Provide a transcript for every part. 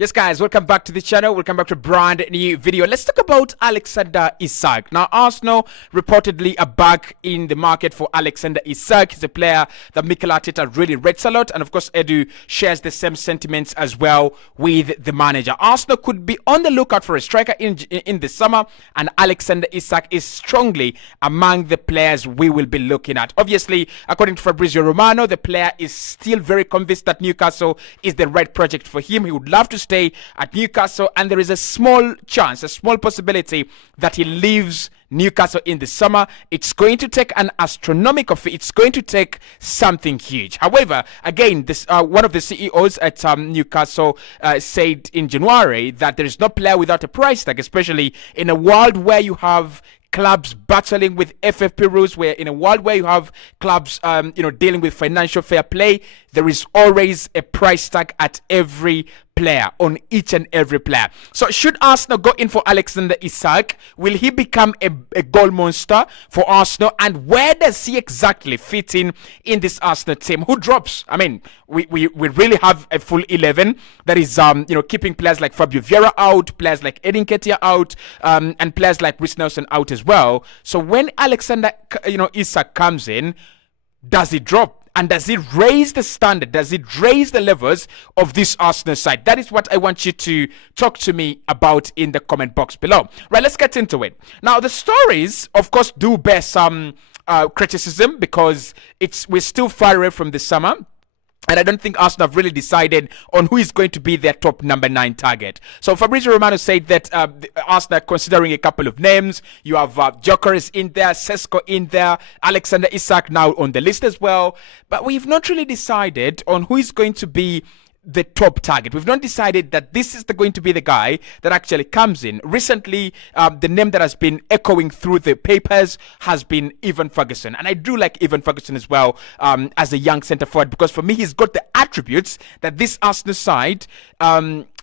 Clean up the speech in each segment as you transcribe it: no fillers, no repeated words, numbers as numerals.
Yes, guys, welcome back to the channel. Welcome back to a brand new video. Let's talk about Alexander Isak. Now, Arsenal reportedly are back in the market for Alexander Isak. He's a player that Mikel Arteta really rates a lot. And of course, Edu shares the same sentiments as well with the manager. Arsenal could be on the lookout for a striker in the summer. And Alexander Isak is strongly among the players we will be looking at. Obviously, according to Fabrizio Romano, the player is still very convinced that Newcastle is the right project for him. He would love to stay at Newcastle, and there is a small chance, a small possibility that he leaves Newcastle in the summer. It's going to take an astronomical fee. It's going to take something huge. However, again, this one of the CEOs at Newcastle said in January that there is no player without a price tag, especially in a world where you have clubs battling with FFP rules, where in a world where you have clubs dealing with financial fair play, there is always a price tag at every player, on each and every player. So should Arsenal go in for Alexander Isak, will he become a goal monster for Arsenal? And where does he exactly fit in this Arsenal team? Who drops? I mean, we really have a full 11 that is keeping players like Fabio Vieira out, players like Edin Ketia out, and players like Reece Nelson out as well. So when Alexander Isak comes in, does he drop? And does it raise the standard? Does it raise the levels of this Arsenal side? That is what I want you to talk to me about in the comment box below. Right, let's get into it. Now, the stories, of course, do bear some criticism because we're still far away from the summer. And I don't think Arsenal have really decided on who is going to be their top number 9 target. So Fabrizio Romano said that Arsenal are considering a couple of names. You have Gyökeres in there, Sesko in there, Alexander Isak now on the list as well. But we've not really decided on who is going to be the top target. We've not decided that this is going to be the guy that actually comes in. Recently, the name that has been echoing through the papers has been Evan Ferguson. And I do like Evan Ferguson as well as a young centre forward, because for me, he's got the attributes that this Arsenal side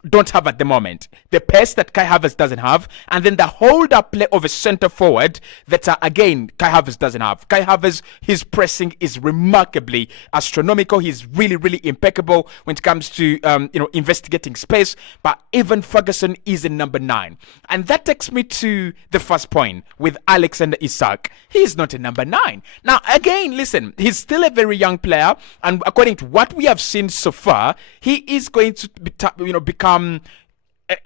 don't have at the moment. The pace that Kai Havertz doesn't have, and then the hold-up play of a centre forward that, again, Kai Havertz doesn't have. Kai Havertz, his pressing is remarkably astronomical. He's really, really impeccable when it comes to, investigating space. But Evan Ferguson is a number 9. And that takes me to the first point with Alexander Isak. He is not a number 9. Now, again, listen, he's still a very young player. And according to what we have seen so far, he is going to become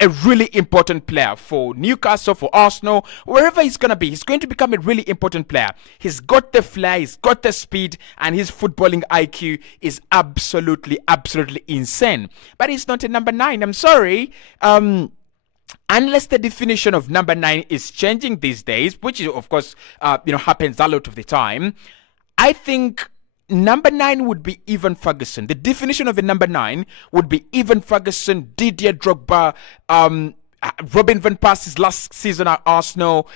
a really important player for Newcastle, for Arsenal, wherever he's going to be. He's going to become a really important player. He's got the flair, he's got the speed, and his footballing IQ is absolutely, absolutely insane. But he's not a number 9. I'm sorry. Unless the definition of number 9 is changing these days, which of course, happens a lot of the time, I think number 9 would be Evan Ferguson. The definition of a number 9 would be Evan Ferguson, Didier Drogba, Robin van Persie's last season at Arsenal,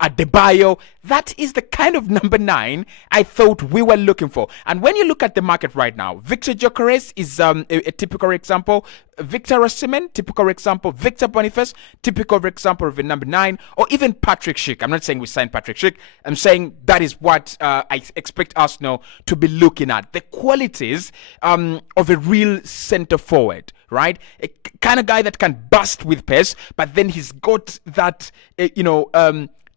Adebayo. That is the kind of number 9 I thought we were looking for. And when you look at the market right now, Victor Gyökeres is a typical example. Victor Osimhen, typical example. Victor Boniface, typical example of a number 9. Or even Patrick Schick. I'm not saying we signed Patrick Schick. I'm saying that is what I expect Arsenal to be looking at. The qualities of a real centre forward, right? A kind of guy that can burst with pace, but then he's got that,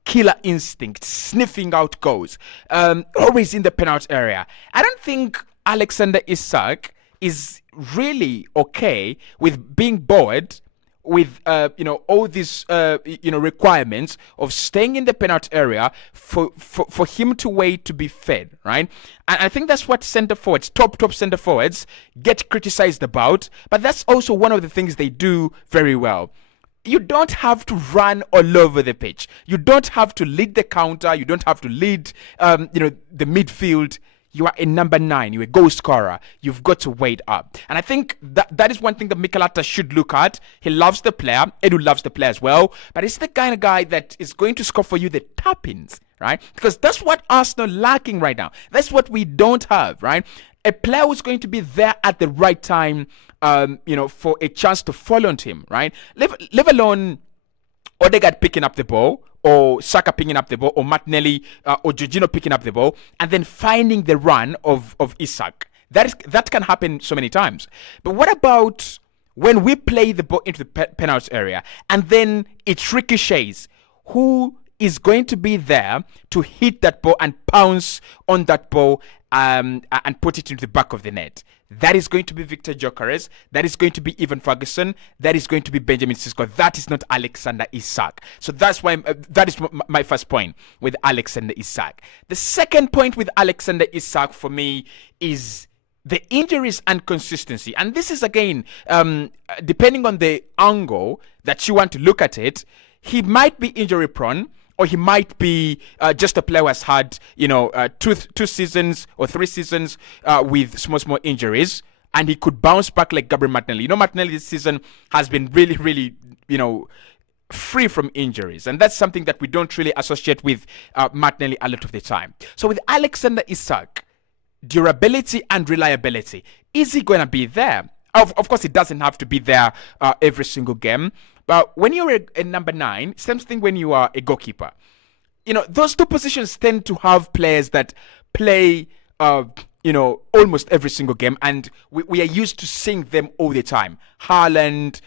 killer instinct, sniffing out goals, always in the penalty area. I don't think Alexander Isak is really okay with being bored with all these requirements of staying in the penalty area for him to wait to be fed, right? And I think that's what centre forwards, top centre forwards, get criticized about. But that's also one of the things they do very well. You don't have to run all over the pitch. You don't have to lead the counter. You don't have to lead, the midfield. You are a number 9. You're a goal scorer. You've got to wait up. And I think that is one thing that Mikel Arteta should look at. He loves the player. Edu loves the player as well. But it's the kind of guy that is going to score for you the tap-ins, right? Because that's what Arsenal lacking right now. That's what we don't have, right? A player who's going to be there at the right time, for a chance to follow on him, right? Leave alone Odegaard picking up the ball, or Saka picking up the ball, or Martinelli or Jorginho picking up the ball, and then finding the run of Isak. That can happen so many times. But what about when we play the ball into the penalty area and then it ricochets? Who is going to be there to hit that ball and pounce on that ball and put it into the back of the net? That is going to be Victor Gyökeres. That is going to be Ivan Ferguson. That is going to be Benjamin Sesko. That is not Alexander Isak. So that's why that is my first point with Alexander Isak. The second point with Alexander Isak for me is the injuries and consistency. And this is, again, depending on the angle that you want to look at it, he might be injury prone, or he might be just a player who has had, two seasons or 3 seasons with small injuries, and he could bounce back like Gabriel Martinelli. Martinelli this season has been really, really, free from injuries, and that's something that we don't really associate with Martinelli a lot of the time. So with Alexander Isak, durability and reliability, is he going to be there? Of course, it doesn't have to be there every single game. But when you're a number 9, same thing when you are a goalkeeper. Those two positions tend to have players that play, almost every single game. And we are used to seeing them all the time. Haaland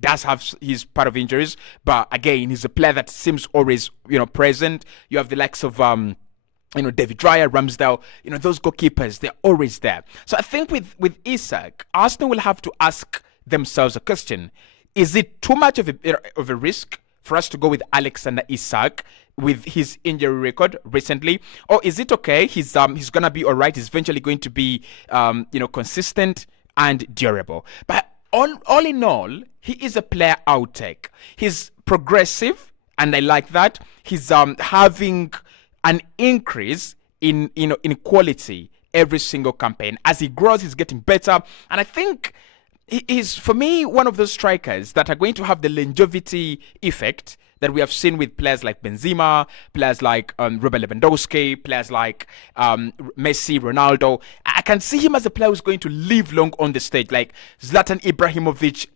does have his part of injuries. But again, he's a player that seems always, present. You have the likes of David Raya, Ramsdale, those goalkeepers, they're always there. So I think with Isak, Arsenal will have to ask themselves a question. Is it too much of a risk for us to go with Alexander Isak with his injury record recently? Or is it okay? He's gonna be all right. He's eventually going to be consistent and durable. But all in all, he is a player I'll take. He's progressive, and I like that. He's having an increase in quality every single campaign. As he grows, he's getting better. And I think he's, for me, one of those strikers that are going to have the longevity effect that we have seen with players like Benzema, players like Robert Lewandowski, players like Messi, Ronaldo. I can see him as a player who's going to live long on the stage, like Zlatan Ibrahimovic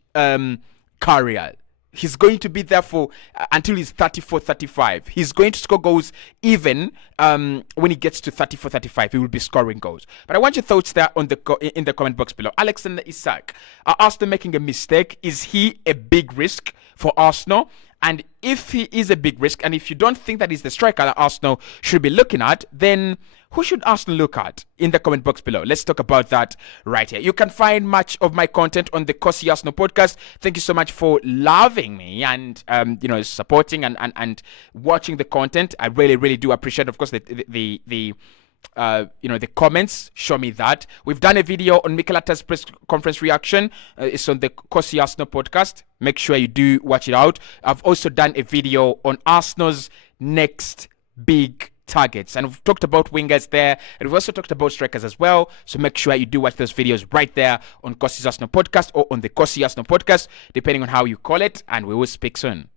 career. He's going to be there for until he's 34, 35. He's going to score goals even when he gets to 34, 35. He will be scoring goals. But I want your thoughts there in the comment box below. Alexander Isak, are Arsenal making a mistake? Is he a big risk for Arsenal? And if he is a big risk, and if you don't think that he's the striker that Arsenal should be looking at, then who should Arsenal look at in the comment box below? Let's talk about that right here. You can find much of my content on the Cossy Arsenal podcast. Thank you so much for loving me and supporting and watching the content. I really, really do appreciate, of course, the comments show me that. We've done a video on Mikel Arteta's press conference reaction. It's on the Cossy Arsenal podcast. Make sure you do watch it out. I've also done a video on Arsenal's next big targets, and we've talked about wingers there, and we've also talked about strikers as well. So make sure you do watch those videos right there on Cossy Arsenal podcast or on the Cossy Arsenal podcast, depending on how you call it, and we will speak soon.